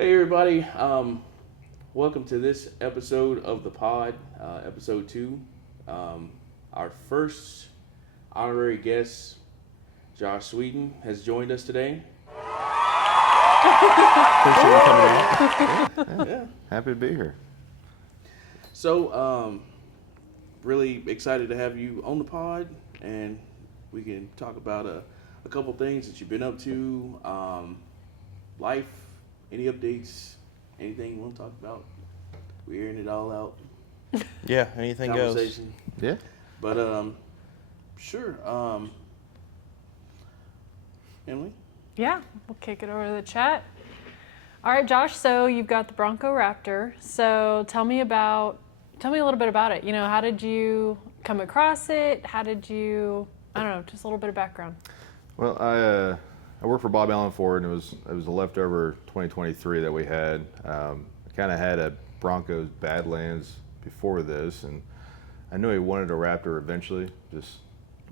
Hey everybody, welcome to this episode of the pod, episode 2. Our first honorary guest, Josh Sweeten, has joined us today. Appreciate you coming out. Yeah. Happy to be here. So, really excited to have you on the pod, and we can talk about a couple things that you've been up to, life, any updates, anything you want to talk about. We're airing it all out. Yeah, anything goes. Conversation. Yeah. But sure. Emily? Yeah, we'll kick it over to the chat. All right, Josh, so you've got the Bronco Raptor. So tell me a little bit about it. You know, how did you come across it? How did you, I don't know, just a little bit of background. Well, I worked for Bob Allen Ford, and it was a leftover 2023 that we had. I kind of had a Broncos Badlands before this, and I knew he wanted a Raptor eventually. Just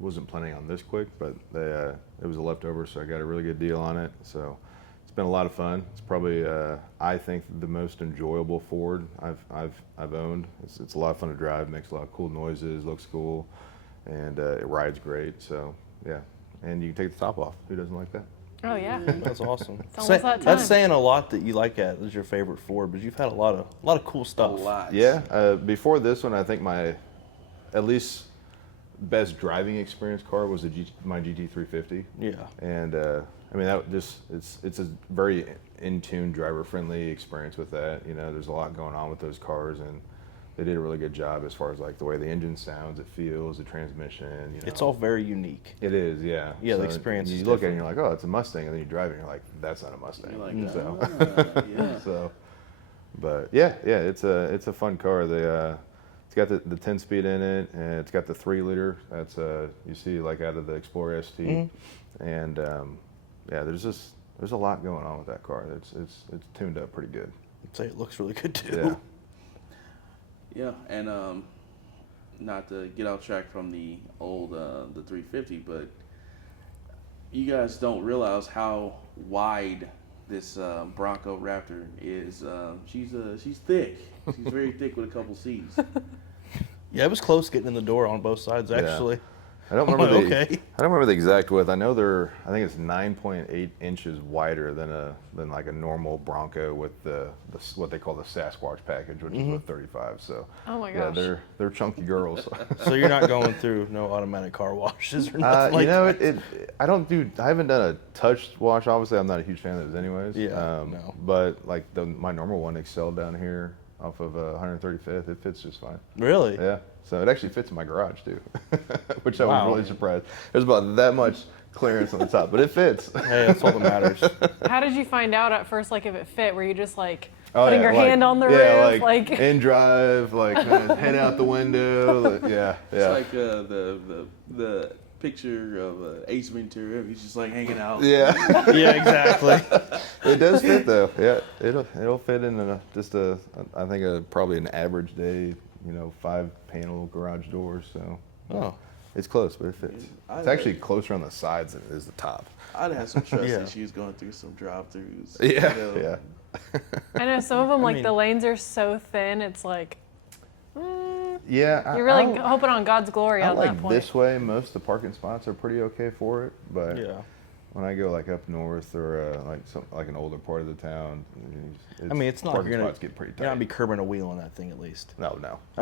wasn't planning on this quick, but it was a leftover, so I got a really good deal on it. So it's been a lot of fun. It's probably I think the most enjoyable Ford I've owned. It's a lot of fun to drive. Makes a lot of cool noises. Looks cool, and it rides great. So yeah, and you can take the top off. Who doesn't like that? Oh, yeah. That's awesome. It's almost that time. That's saying a lot that you like that is your favorite Ford, but you've had a lot of cool A stuff. lot. Yeah. Before this one, I think my at least best driving experience car was my GT350. Yeah. And I mean that it's a very in tune, driver friendly experience with that. You know, there's a lot going on with those cars, and they did a really good job as far as like the way the engine sounds, it feels, the transmission. You know. It's all very unique. It is, yeah. Yeah, the experience You is look at it and different. you're like, oh, it's a Mustang, and then you drive it and you're like, that's not a Mustang. You're like, so, yeah. so, but yeah, it's a fun car. It's got the 10-speed in it, and it's got the 3-liter. That's you see like out of the Explorer ST, and yeah, there's a lot going on with that car. It's tuned up pretty good. I'd say it looks really good too. Yeah. Yeah, and not to get off track from the old the 350, but you guys don't realize how wide this Bronco Raptor is. She's thick. She's very thick with a couple C's. Yeah, it was close getting in the door on both sides actually. I don't remember Okay. I don't remember the exact width. I know I think it's 9.8 inches wider than like a normal Bronco with the what they call the Sasquatch package, which is a 35. So Oh my yeah, gosh. they're chunky girls. So you're not going through no automatic car washes or nothing like you know, that? I haven't done a touch wash. Obviously, I'm not a huge fan of those anyways. Yeah, no. But like my normal one, Excel down here off of 135th, it fits just fine. Really? Yeah. So it actually fits in my garage too, which I Wow. was really surprised. There's about that much clearance on the top, but it fits. Hey, that's all that matters. How did you find out at first, like, if it fit? Were you just, like, Oh, putting yeah, your hand on the roof? like in drive, like kind of head out the window. Like, yeah. It's like the picture of Ace Ventura. He's just like hanging out. Yeah. Yeah, exactly. It does fit though. Yeah, it'll fit in I think probably an average day. 5-panel garage door. So Oh. it's close, but it fits. It's actually closer on the sides than it is the top. I'd have some trust Yeah. issues going through some drive-throughs. Yeah. You know. Yeah. I know some of them, like, mean- the lanes are so thin, it's like, Yeah. you're really hoping on God's glory I on like that point. this way. Most of the parking spots are pretty okay for it, but Yeah. when I go like up north or like an older part of the town, It's not like parking you're gonna spots get pretty tight. You're not gonna be curbing a wheel on that thing at least. No.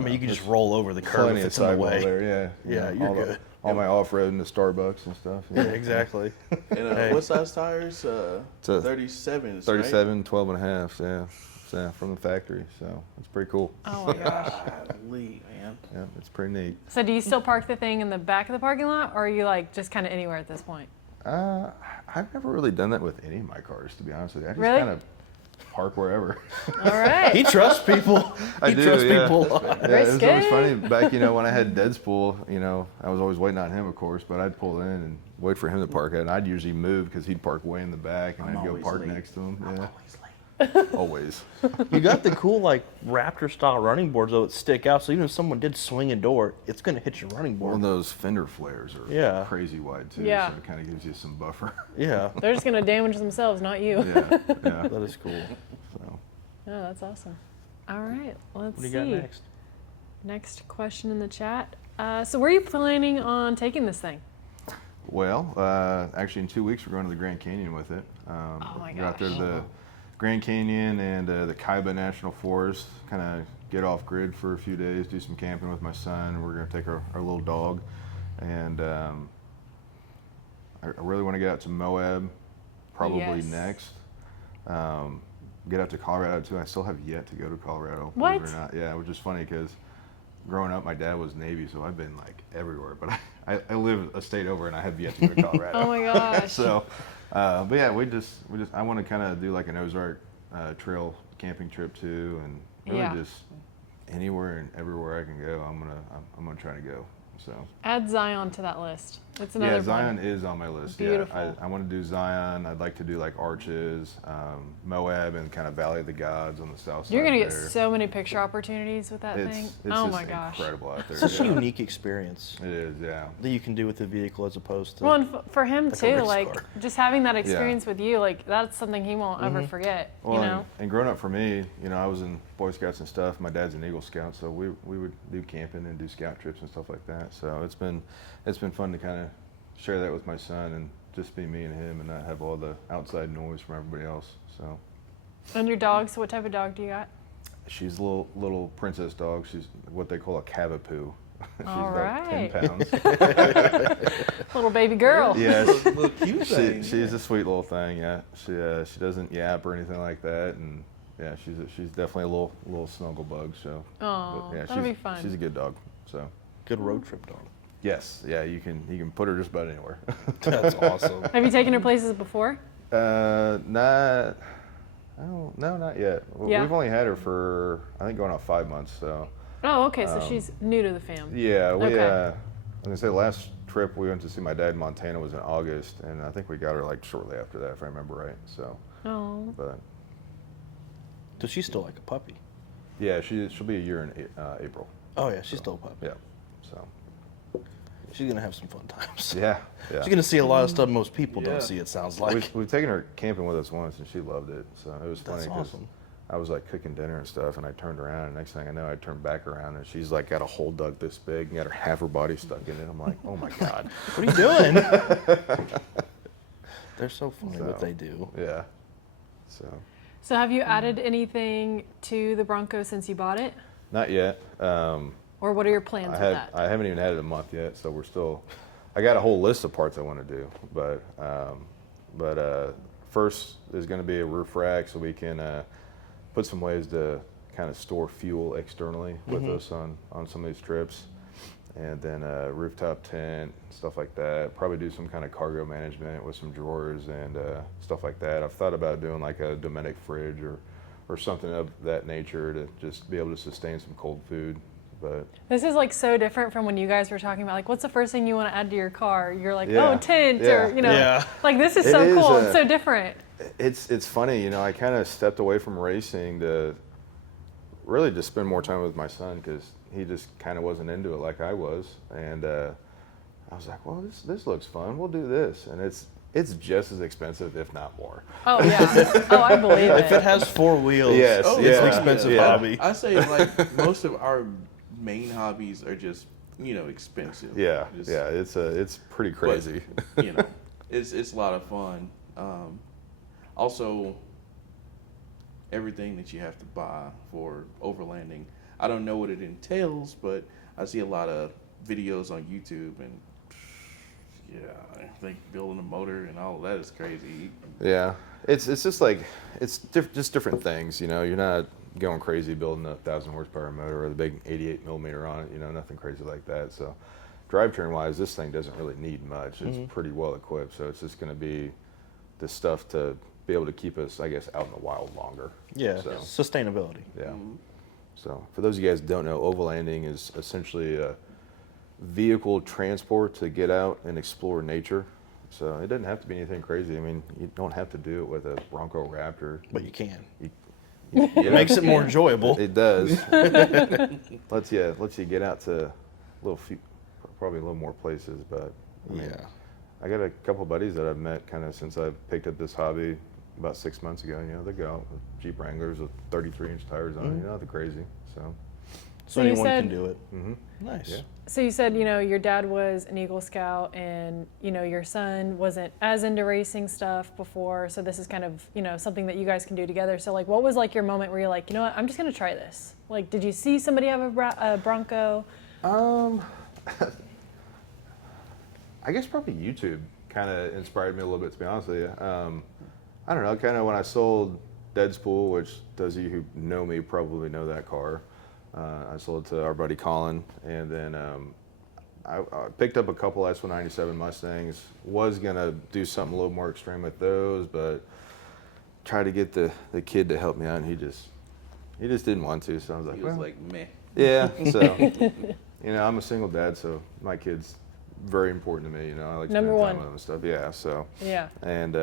You can just roll over the curb Plenty if of it's in the sidewall way. there. Yeah. Yeah, you're good. All my off-road into Starbucks and stuff. Yeah, exactly. And Hey. what size tires? It's a 37s, 37, 12 and a half. Yeah. So, from the factory. So it's pretty cool. Oh my gosh. Right? Golly, man. Yeah, it's pretty neat. So do you still park the thing in the back of the parking lot, or are you, like, just kind of anywhere at this point? I've never really done that with any of my cars, to be honest with you. I just Really? kind of park wherever. All right. He trusts people. I He do, trusts yeah. people. Yeah, it was always Risky. funny back, when I had Deadspool, I was always waiting on him, of course, but I'd pull in and wait for him to park it, and I'd usually move because he'd park way in the back, and I'm I'd go always park late. next to him. Yeah, Always late. always. You got the cool Raptor style running boards though that stick out, so even if someone did swing a door, it's gonna hit your running One board. of those fender flares are Yeah. crazy wide too, Yeah. so it kind of gives you some buffer. Yeah, They're just going to damage themselves, not you. yeah. that is cool. Oh, that's awesome. All right, let's What do you see. got next? Next question in the chat. So where are you planning on taking this thing? Well, actually, in 2 weeks we're going to the Grand Canyon with it. Oh my Go out there to gosh. the Grand Canyon and the Kaiba National Forest. Kind of get off grid for a few days, do some camping with my son. We're going to take our little dog, and I really want to get out to Moab, probably Yes. next. Get out to Colorado too. I still have yet to go to Colorado. What? Believe it or not. Yeah, which is funny because growing up, my dad was Navy, so I've been like everywhere. But I live a state over, and I have yet to go to Colorado. Oh my gosh. So, but yeah, we just I want to kind of do like an Ozark trail camping trip too, and really Yeah. just anywhere and everywhere I can go, I'm gonna try to go. So Add Zion to that list. It's another yeah, one. Zion is on my list. Beautiful. Yeah, I want to do Zion. I'd like to do like Arches, Moab, and kind of Valley of the Gods on the south side. You're gonna get there. so many picture opportunities with that thing. It's Oh just my gosh. incredible out there. Such a yeah. unique experience It is, yeah. that you can do with the vehicle as opposed to. Well, and for him Like a too, race like car. just having that experience with you, like that's something he won't ever forget. Well, you know. and growing up for me, you know, I was in Boy Scouts and stuff. My dad's an Eagle Scout, so we would do camping and do scout trips and stuff like that. So it's been fun to kind of share that with my son and just be me and him and not have all the outside noise from everybody else. So And your dog. So what type of dog do you got? she's a little princess dog. She's what they call a cavapoo. She's All about 10 right. pounds. Little baby girl. Yeah, Little cute thing. she's a sweet little thing. Yeah, she doesn't yap or anything like that, and yeah, she's definitely a little snuggle bug. So, Oh, but yeah, that'll be fun. She's a good dog. So, Good road trip dog. yes, yeah, you can put her just about anywhere. That's awesome. Have you taken her places before? Not. No, not yet. Yeah. We've only had her for I think going on 5 months. So Oh, okay. So she's new to the fam. yeah, we. Okay. I was gonna say the last trip we went to see my dad in Montana was in August, and I think we got her like shortly after that, if I remember right. So, Oh. but So she's still like a puppy. yeah, she'll be a year in April. Oh yeah, she's still a puppy. Yeah. So She's gonna have some fun times. yeah. She's gonna see a lot of stuff most people Yeah. don't see. It sounds like. We've taken her camping with us once, and she loved it. So it was funny That's 'cause awesome. I was like cooking dinner and stuff, and I turned around, and next thing I know, I turned back around, and she's like got a hole dug this big, and got half her body stuck in it. I'm like, oh my god. What are you doing? They're so funny what So, they do. Yeah. So So have you added anything to the Bronco since you bought it, not yet. or what are your plans with that? I haven't even had it a month yet, so we're still. I got a whole list of parts I want to do, but first there's going to be a roof rack, so we can put some ways to kind of store fuel externally with us on some of these trips, and then a rooftop tent, stuff like that. Probably do some kind of cargo management with some drawers and stuff like that. I've thought about doing like a Domestic fridge or something of that nature to just be able to sustain some cold food. But This is like so different from when you guys were talking about like what's the first thing you want to add to your car? You're like, Yeah. oh, tent, Yeah. or you know, Yeah. like this is It so is cool. a- It's so different. it's funny, you know, I kind of stepped away from racing to really just spend more time with my son because he just kind of wasn't into it like I was, and I was like, well, this looks fun. We'll do this, and it's just as expensive, if not more. Oh yeah. Oh, I believe If it it. has 4 wheels, Yes, Oh, it's yeah, an expensive yeah. hobby. I say like most of our main hobbies are just expensive. Yeah, Just, yeah, it's pretty crazy. It's a lot of fun. Also, everything that you have to buy for overlanding. I don't know what it entails, but I see a lot of videos on YouTube, and yeah, I think building a motor and all of that is crazy. Yeah, it's just like just different things. You know, you're not going crazy building a 1,000 horsepower motor with a big 88 millimeter on it. You know, nothing crazy like that. So, drivetrain wise, this thing doesn't really need much. It's pretty well equipped. So it's just going to be the stuff to be able to keep us, I guess, out in the wild longer. Yeah, So, sustainability. yeah. So for those of you guys who don't know, overlanding is essentially a vehicle transport to get out and explore nature. So it doesn't have to be anything crazy. I mean, you don't have to do it with a Bronco Raptor. But you can. It It makes it more enjoyable. It does. lets you get out to probably a little more places. But I mean, Yeah. I got a couple of buddies that I've met kind of since I've picked up this hobby. about 6 months ago. You know, they go out with Jeep Wranglers with 33-inch tires on it. You know, nothing crazy. So So you anyone said- can do it. mm-hmm. Nice. Yeah. So you said, your dad was an Eagle Scout and, your son wasn't as into racing stuff before. So this is kind of, something that you guys can do together. So like, what was like your moment where you're like, you know what, I'm just going to try this? Like, did you see somebody have a Bronco? I guess probably YouTube kind of inspired me a little bit, to be honest with you. I don't know, kind of when I sold Deadspool, which those of you who know me probably know that car. I sold it to our buddy Colin, and then I picked up a couple S197 Mustangs. Was gonna do something a little more extreme with those, but tried to get the kid to help me out, and he just didn't want to. So I was like, He was well, like, meh. yeah. So I'm a single dad, so my kid's very important to me. I like to Number spend one. time with them and stuff. Yeah. So Yeah. and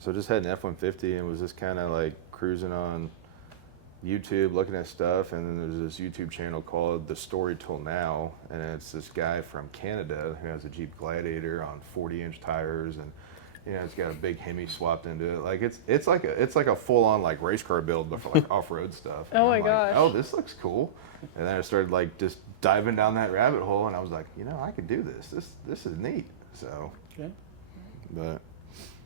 so just had an F-150 and was just kind of like cruising on YouTube, looking at stuff, and then there's this YouTube channel called The Story Till Now, and it's this guy from Canada who has a Jeep Gladiator on 40-inch tires, and it's got a big Hemi swapped into it. Like it's like a full-on like race car build, but for like off-road stuff. And Oh I'm my like, gosh. oh, this looks cool. And then I started like just diving down that rabbit hole, and I was like, I could do this. This is neat. So, Okay. but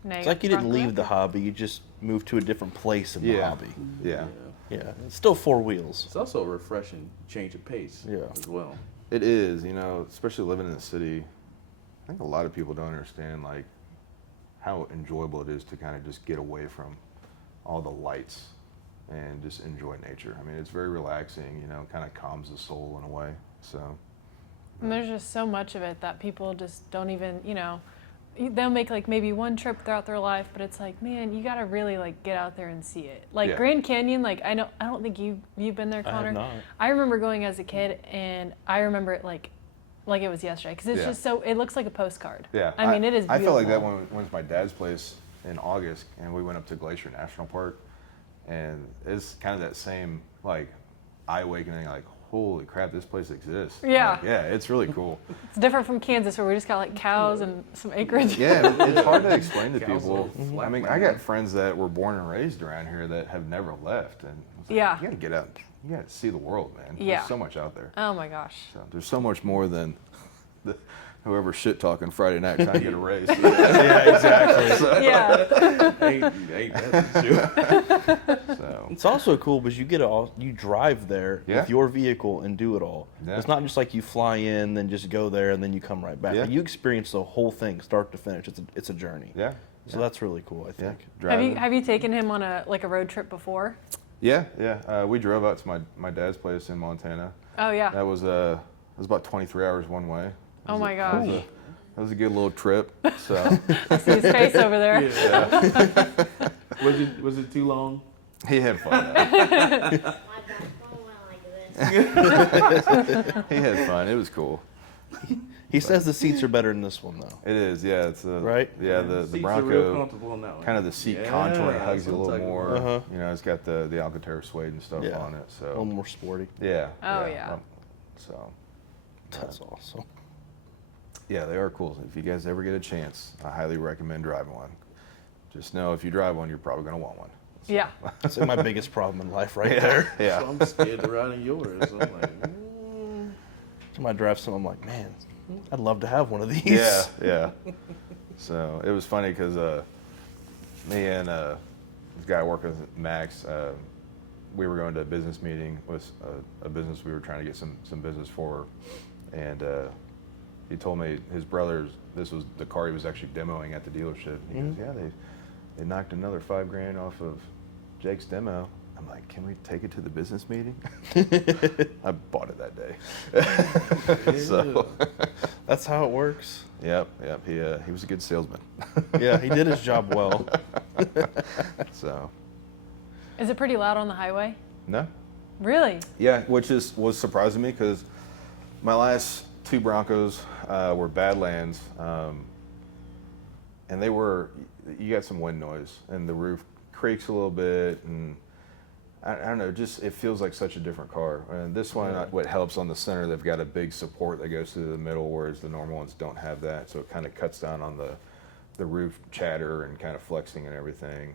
Now It's you like got you didn't Bronco leave the Raptor. hobby, you just moved to a different place in the yeah, hobby. yeah. Yeah. It's still four wheels. It's also a refreshing change of pace Yeah. as well. It is, especially living in the city. I think a lot of people don't understand like how enjoyable it is to kind of just get away from all the lights and just enjoy nature. I mean, it's very relaxing, kind of calms the soul in a way. So, And there's just so much of it that people just don't even, they'll make like maybe one trip throughout their life, but it's like, man, you got to really like get out there and see it. Like Yeah. Grand Canyon, like I don't think you've been there, I Connor. have not. I remember going as a kid, and I remember it like it was yesterday because it's Yeah. just so, it looks like a postcard. yeah. I mean, it is I felt like that beautiful. when we went to my dad's place in August, and we went up to Glacier National Park, and it's kind of that same like eye awakening, like, holy crap, this place exists. Yeah. Like, yeah, it's really cool. It's different from Kansas where we just got like cows and some acreage. Yeah, it's hard to explain to Cows people. little flat I mean, I land. got friends that were born and raised around here that have never left, and it's like, Yeah. you gotta get out. You gotta see the world, man. Yeah. There's so much out there. Oh my gosh. So there's so much more than whoever shit talking Friday night trying to get a race. Yeah, exactly. Yeah. ain't that's true. So It's also cool because you drive there Yeah. with your vehicle and do it all. Yeah. It's not just like you fly in, then just go there, and then you come right back. Yeah. Like, you experience the whole thing, start to finish. It's a journey. yeah, So that's really cool, I yeah. think. Driving. Have you taken him on a road trip before? Yeah, yeah. We drove out to my dad's place in Montana. Oh yeah. That was it was about 23 hours one way. Oh my gosh. That was a good little trip. So. I see his face over there. Was it too long? He had fun. My back phone went like this. He had fun. It was cool. He says the seats are better in this one, though. It is, yeah. It's Right? Yeah, the Seats are real Bronco, comfortable on that one. kind of the seat Yeah, contouring hugs you a that's what little I'm more. talking about. It's got the Alcantara suede and stuff Yeah. on it. A little So more sporty. yeah. Oh, yeah. So That's awesome. yeah, they are cool. If you guys ever get a chance, I highly recommend driving one. Just know if you drive one, you're probably gonna want one. Yeah. That's like my biggest problem in life right there. Yeah. So I'm scared to ride in yours. I'm like, When I drive some, I'm like, man, I'd love to have one of these. Yeah, yeah. So it was funny because me and this guy working with Max, we were going to a business meeting with a business we were trying to get some business for, and he told me his brother's, this was the car he was actually demoing at the dealership. He goes, yeah, they knocked another $5,000 off of Jake's demo. I'm like, can we take it to the business meeting? I bought it that day. So, That's how it works. yep. He was a good salesman. Yeah, he did his job well. So, Is it pretty loud on the highway? no. Really? Yeah, which was surprising me because my last two Broncos were Badlands, and you got some wind noise, and the roof creaks a little bit, and I don't know, just it feels like such a different car. And this one, what helps on the center, they've got a big support that goes through the middle, whereas the normal ones don't have that, so it kind of cuts down on the roof chatter and kind of flexing and everything.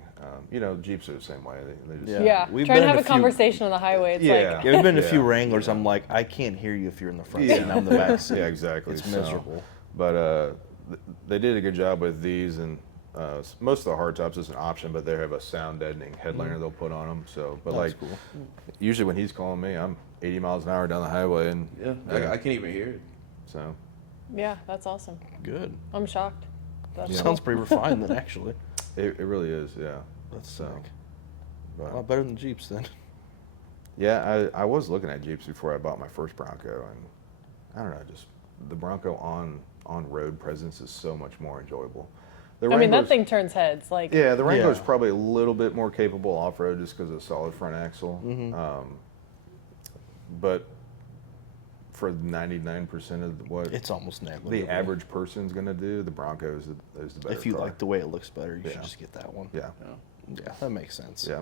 You know, Jeeps are the same way. They just, Yeah. We've Trying been to in have a a few- conversation on the highway. It's Yeah. like, Yeah, we've been in a Yeah. few Wranglers. I'm like, I can't hear you if you're in the front seat and I'm in the back seat. Yeah, exactly. It's So, miserable. but they did a good job with these, and most of the hardtops is an option, but they have a sound deadening headliner they'll put on them. So, but That's like, cool. usually when he's calling me, I'm 80 miles an hour down the highway, and Yeah, I can't even hear it. so yeah, that's awesome. Good. I'm shocked. That's Yeah. Sounds pretty refined then, actually. it really is. Yeah. That's So, sick. A but, lot better than Jeeps then. yeah, I was looking at Jeeps before I bought my first Bronco, and I don't know, just the Bronco on road presence is so much more enjoyable. The I mean, that Wrangler's- thing turns heads. Like, Yeah, the Wrangler's Yeah. probably a little bit more capable off road just because of solid front axle. But for 99% of what It's almost negligible. the average person's gonna do, the Bronco is the better If you car. like the way it looks better, you Yeah. should just get that one. Yeah, Yeah, that makes sense. yeah.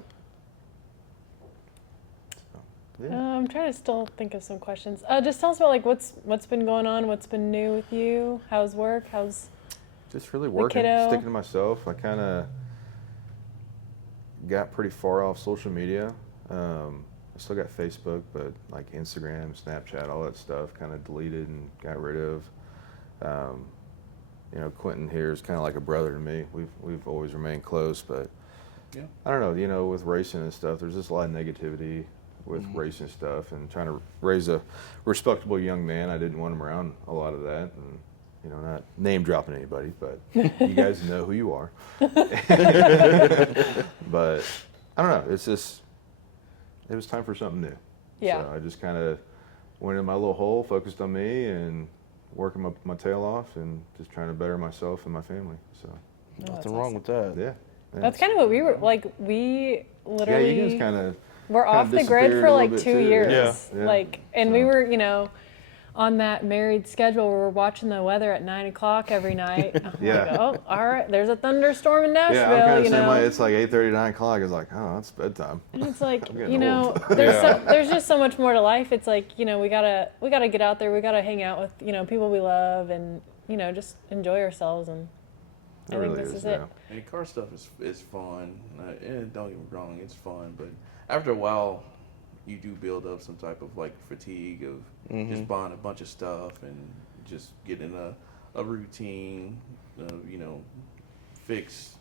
So, yeah. I'm trying to still think of some questions. Just tell us about like what's been going on, what's been new with you, how's work, how's Just really working, kiddo. sticking to myself. I kind of got pretty far off social media. I still got Facebook, but like Instagram, Snapchat, all that stuff, kind of deleted and got rid of. You know, Quenton here is kind of like a brother to me. We've always remained close, but Yeah. I don't know. You know, with racing and stuff, there's just a lot of negativity with racing stuff, and trying to raise a respectable young man. I didn't want him around a lot of that, and you know, not name dropping anybody, but you guys know who you are. But I don't know. It's just it was time for something new. Yeah. So I just kind of went in my little hole, focused on me, and working my tail off, and just trying to better myself and my family. So that's Nothing wrong with that. yeah. That's kind of what we were like. We Yeah, literally you guys kind of. were off the grid disappeared for a little like bit 2 too. years. Yeah. Yeah. Like, and So- we were, you know, on that married schedule where we're watching the weather at 9 o'clock every night. I'm Yeah. like, oh, all right, there's a thunderstorm in Nashville. Yeah, I'm kind of you the same know, way. It's like 8:30, 9 o'clock. It's like, oh, it's bedtime. and it's like, getting you know, old. there's just so much more to life. It's like, you know, we gotta get out there. We gotta hang out with, you know, people we love, and you know, just enjoy ourselves. And It I think really this is, is it. yeah. And car stuff is fun. And don't get me wrong, it's fun. But after a while, you do build up some type of like fatigue of just buying a bunch of stuff and just getting a routine. You know, fix,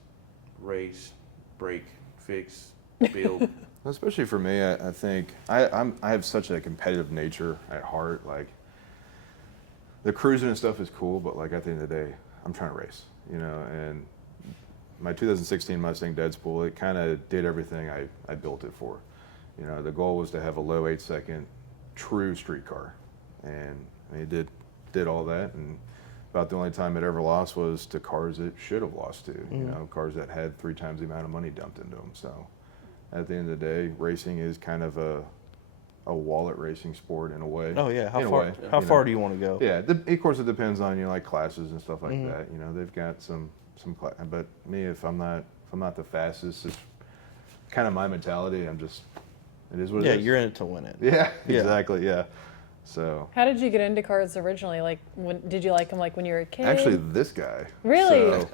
race, break, fix, build. Especially for me, I think I have such a competitive nature at heart. Like the cruising and stuff is cool, but like at the end of the day, I'm trying to race, you know. And my 2016 Mustang Deadspool, it kind of did everything I built it for. You know, the goal was to have a low 8-second true street car, and it did all that. And about the only time it ever lost was to cars it should have lost to. You know, cars that had 3 times the amount of money dumped into them. So at the end of the day, racing is kind of a wallet racing sport in a way. Oh yeah, In a how way, far do you want to go? Yeah, of course it depends on, you know, like classes and stuff like that. You know, they've got some but me, if I'm not the fastest, it's kind of my mentality. It is what Yeah, it is. you're in it to win it. Yeah, Yeah. exactly. Yeah. So How did you get into cars originally? Like, did you like them like when you were a kid? actually, this guy. Really?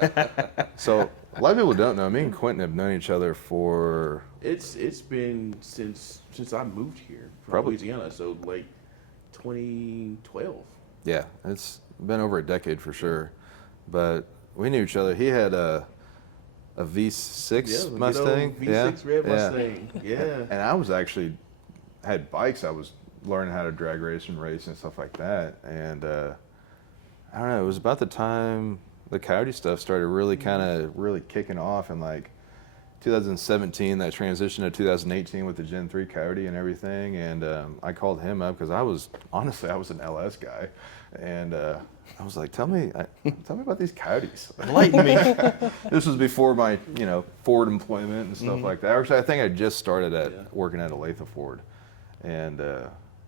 So a lot of people don't know. Me and Quenton have known each other for It's been since I moved here from Probably. Louisiana, so like 2012. yeah, it's been over a decade for sure. But we knew each other. He had a V6 Mustang. V6 red Yeah. Mustang. Yeah. And I was actually had bikes. I was learning how to drag race and race and stuff like that. And I don't know. It was about the time the Coyote stuff started really kind of really kicking off, and like 2017, that transition to 2018 with the Gen 3 Coyote and everything. And I called him up because I was an LS guy, and I was like, tell me about these Coyotes. Enlighten me. This was before my, you know, Ford employment and stuff like that. Actually, I think I just started working at Olathe Ford, and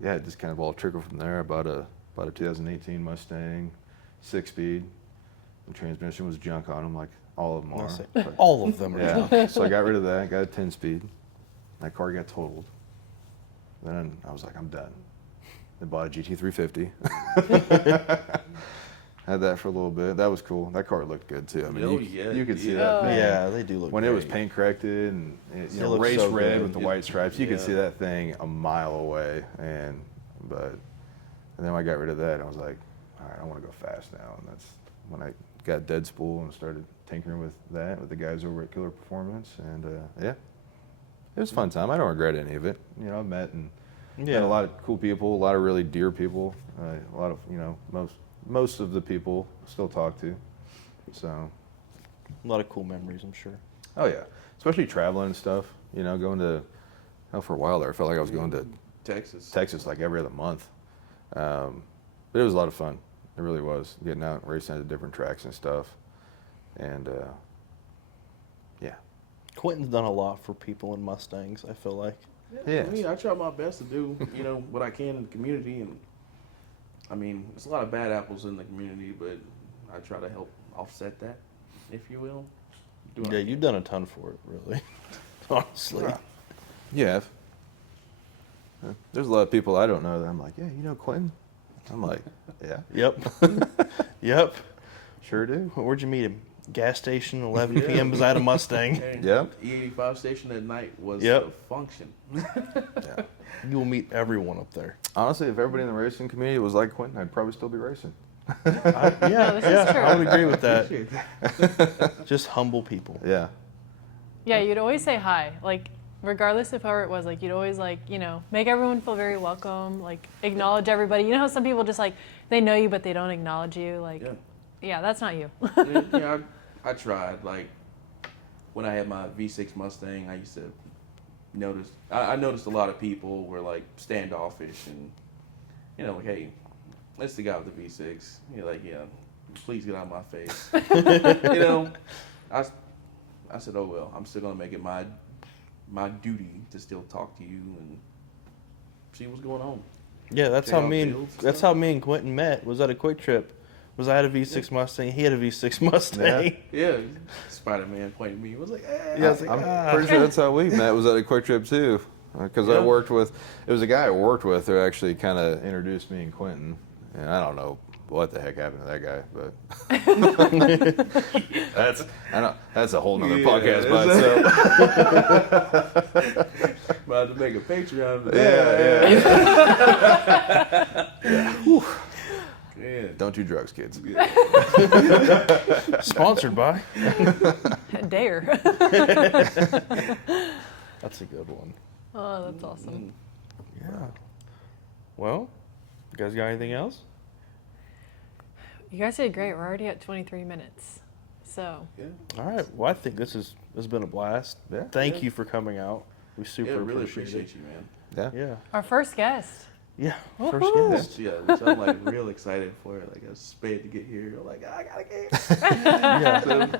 yeah, it just kind of all trickled from there. I bought a 2018 Mustang, 6-speed. The transmission was junk on them, like all of them are. But, All of them are. yeah, so I got rid of that. Got a 10-speed. That car got totaled. Then I was like, I'm done. Then bought a GT350. Had that for a little bit. That was cool. That car looked good too. I mean, Oh, you could see yeah. that thing. Yeah, they do look When it was great. paint corrected and It you know, looks race so red good. with the white stripes, you could Yeah. see that thing a mile away. But then when I got rid of that, I was like, all right, I want to go fast now. And that's when I got dead spool and started tinkering with that with the guys over at Killer Performance. And yeah, it was a fun time. I don't regret any of it. You know, I met a lot of cool people, a lot of really dear people, a lot of, you know, most of the people still talk to. So, A lot of cool memories, I'm sure. oh yeah, especially traveling and stuff. You know, going to, for a while there, I felt like I was going to Texas. like every other month. But it was a lot of fun. It really was, getting out and racing at different tracks and stuff. And yeah. Quentin's done a lot for people in Mustangs, I feel like. Yeah. I mean, I try my best to do, you know, what I can in the community, and I mean, there's a lot of bad apples in the community, but I try to help offset that, if you will. Yeah, you've done a ton for it, really. Honestly. Yeah. There's a lot of people I don't know that I'm like, yeah, you know Quenton? I'm like, yeah, Yep. Yep. sure do. Where'd you meet him? Gas station, 11 Yeah. p.m. beside a Mustang. And Yep. E85 station at night was Yep. a function. Yeah. You will meet everyone up there. Honestly, if everybody in the racing community was like Quenton, I'd probably still be racing. Yeah, this is true. I would agree with that. Appreciate that. Just humble people. Yeah. Yeah, you'd always say hi, like regardless of how it was. Like you'd always like, you know, make everyone feel very welcome. Like acknowledge everybody. You know how some people just like they know you but they don't acknowledge you. Like, yeah, that's not you. Yeah, I tried. Like when I had my V6 Mustang, I used to notice. I noticed a lot of people were like standoffish and, you know, like, hey, that's the guy with the V6. You're like, yeah, please get out of my face. You know, I said, oh well, I'm still gonna make it my duty to still talk to you and see what's going on. Yeah, that's Check how out me and builds and that's stuff. how me and Quentin met. Was at a Quick Trip. Was I had a V6 Mustang? He had a V6 Mustang. Yeah, Spider-Man pointed at me. He was like, eh. Yeah, I was like, I'm pretty sure that's how we met, was at a Quick Trip too. Because I Yeah. worked with, it was a guy I worked with who actually kind of introduced me and Quenton. And I don't know what the heck happened to that guy, but that's a whole nother Yeah, podcast by itself. About to make a Patreon. of Yeah. Yeah. Don't do drugs, kids. Sponsored by. Dare. That's a good one. Oh, that's awesome. Yeah. Well, you guys got anything else? You guys did great. We're already at 23 minutes. So, Yeah. All right. Well, I think this has been a blast. Yeah. Thank you for coming out. We super Yeah, really appreciate appreciate you, man. Yeah. it. Yeah. our first guest. Yeah. First Woohoo. guest. Yeah, which I'm like real excited for. Like I was sped to get here. I'm like, I gotta get here. Yeah.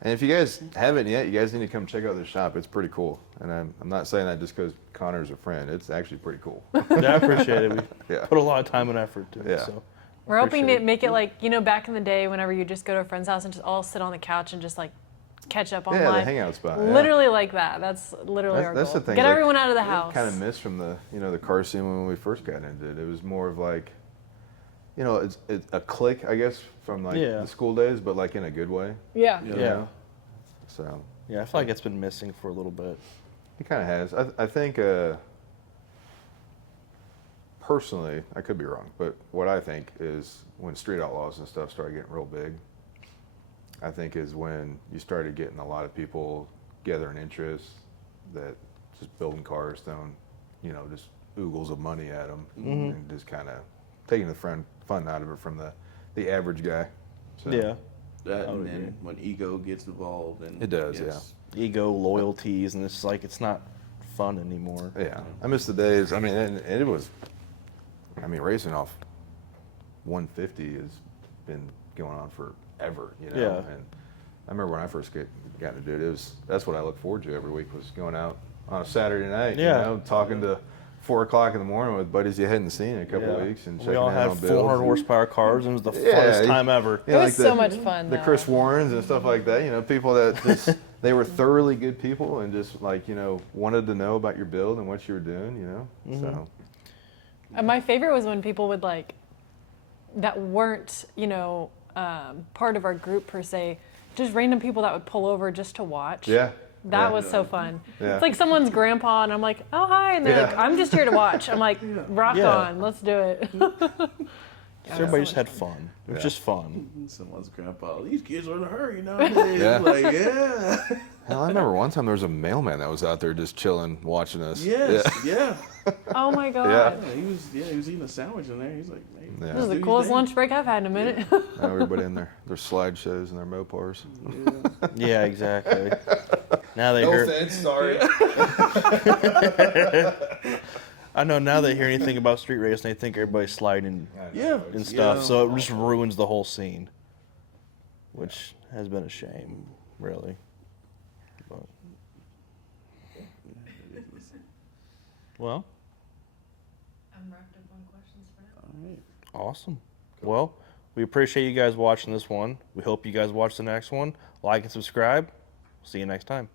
And if you guys haven't yet, you guys need to come check out the shop. It's pretty cool. And I'm not saying that just because Connor's a friend. It's actually pretty cool. Yeah, I appreciate it. We Yeah. put a lot of time and effort to it. Yeah. So We're hoping to appreciate it. make it like, you know, back in the day whenever you just go to a friend's house and just all sit on the couch and just like catch up on Yeah, the life. hangout spot. Yeah. Literally like that. That's literally our That's goal. the thing. Get like, everyone out of the house. Kind of missed from the the car scene when we first got into it. It was more of like, it's a clique, I guess, from like Yeah. the school days, but like in a good way. Yeah. Yeah. you Yeah. know? So Yeah, I feel like it's been missing for a little bit. it kind of has. I think personally, I could be wrong, but what I think is when Street Outlaws and stuff started getting real big, I think is when you started getting a lot of people gathering interest that just building cars, throwing, just oogles of money at them, and just kind of taking the fun out of it from the average guy. So, Yeah. That I would and then agree. when ego gets involved, and It does, Ego, loyalties, and it's like it's not fun anymore. Yeah, I miss the days. I mean, and it was, racing off 150 has been going on forever, Yeah. And I remember when I first got to do it, that's what I looked forward to every week, was going out on a Saturday night, Yeah. talking to 4 o'clock in the morning with buddies you hadn't seen in a couple of Yeah. weeks, and We checking all in had on 400 builds. horsepower cars, and it was the Yeah, funnest time ever. It was so much fun, The though. Chris Warrens and stuff like that, people that just, they were thoroughly good people and just wanted to know about your build and what you were doing, so. And my favorite was when people would like, that weren't, part of our group per se, just random people that would pull over just to watch. Yeah. That Yeah. was so fun. Yeah. It's like someone's grandpa, and I'm like, oh, hi. And they're like, I'm just here to watch. I'm like, rock Yeah. on. Let's do it. So everybody just had fun. It was Yeah. just fun. Someone's grandpa. These kids are in a hurry nowadays. Yeah. Like, yeah. Hell, I remember one time there was a mailman that was out there just chilling, watching us. Yes. Yeah. Oh, my God. Yeah. He was eating a sandwich in there. He's like, hey, Yeah. This is the do coolest your lunch break I've had in a minute. Now everybody in their slideshows and their Mopars. thing." Yeah. Yeah, exactly. Now they hear. offense, sorry. I know now they hear anything about street race, and they think everybody's sliding Yeah. and stuff. Yeah. So it just ruins the whole scene, which has been a shame, really. But, well, I'm wrapped up on questions for now. All right. awesome. Well, we appreciate you guys watching this one. We hope you guys watch the next one. Like and subscribe. See you next time.